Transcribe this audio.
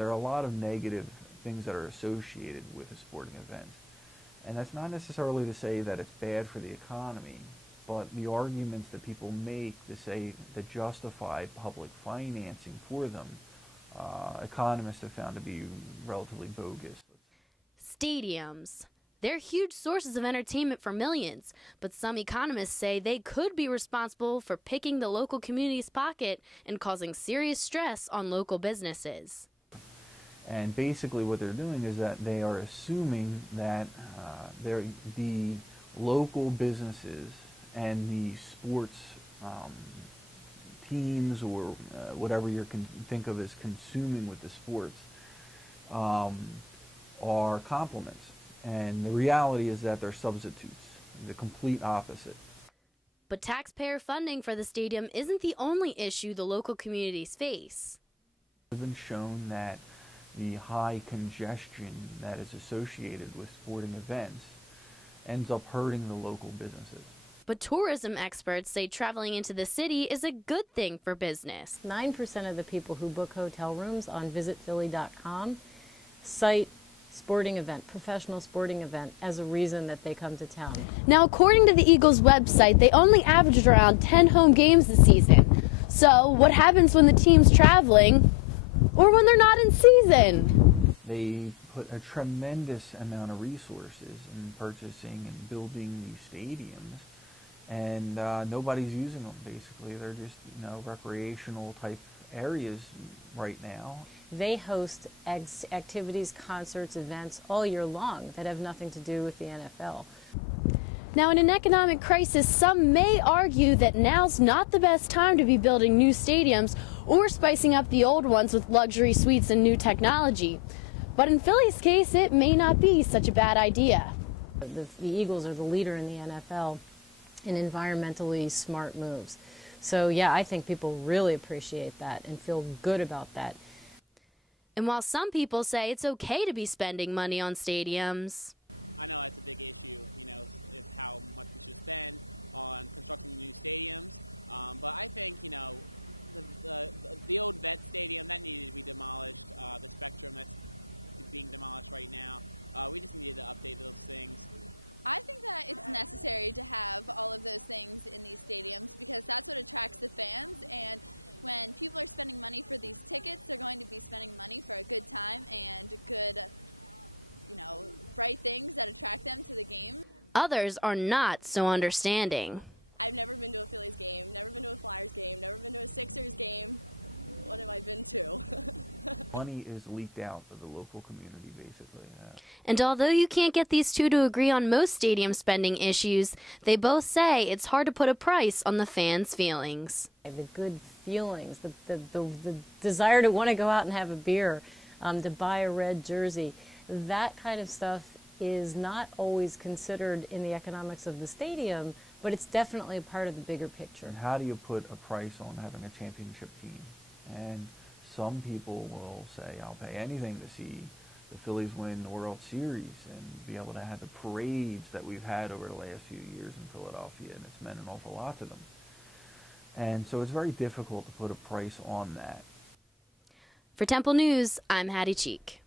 There are a lot of negative things that are associated with a sporting event. And that's not necessarily to say that it's bad for the economy, but the arguments that people make to say that justify public financing for them, economists have found to be relatively bogus. Stadiums. They're huge sources of entertainment for millions, but some economists say they could be responsible for picking the local community's pocket and causing serious stress on local businesses. And basically what they're doing is that they are assuming that the local businesses and the sports teams or whatever you can think of as consuming with the sports are complements. And the reality is that they're substitutes, the complete opposite. But taxpayer funding for the stadium isn't the only issue the local communities face. It's been shown that the high congestion that is associated with sporting events ends up hurting the local businesses. But tourism experts say traveling into the city is a good thing for business. 9% of the people who book hotel rooms on visitphilly.com cite sporting event, professional sporting event, as a reason that they come to town. Now, according to the Eagles website, they only averaged around 10 home games this season. So what happens when the team's traveling or when they're not in season? They put a tremendous amount of resources in purchasing and building these stadiums, and nobody's using them. Basically, they're just recreational type areas right now. They host activities, concerts, events all year long that have nothing to do with the NFL. Now, in an economic crisis, some may argue that now's not the best time to be building new stadiums or spicing up the old ones with luxury suites and new technology. But in Philly's case, it may not be such a bad idea. The Eagles are the leader in the NFL in environmentally smart moves. So yeah, I think people really appreciate that and feel good about that. And while some people say it's okay to be spending money on stadiums, others are not so understanding. Money is leaked out of the local community, basically. And although you can't get these two to agree on most stadium spending issues, they both say it's hard to put a price on the fans' feelings. The good feelings, the desire to want to go out and have a beer, to buy a red jersey, that kind of stuff is not always considered in the economics of the stadium, but it's definitely a part of the bigger picture. And how do you put a price on having a championship team? And some people will say, I'll pay anything to see the Phillies win the World Series and be able to have the parades that we've had over the last few years in Philadelphia, and it's meant an awful lot to them. And so it's very difficult to put a price on that. For Temple News, I'm Hattie Cheek.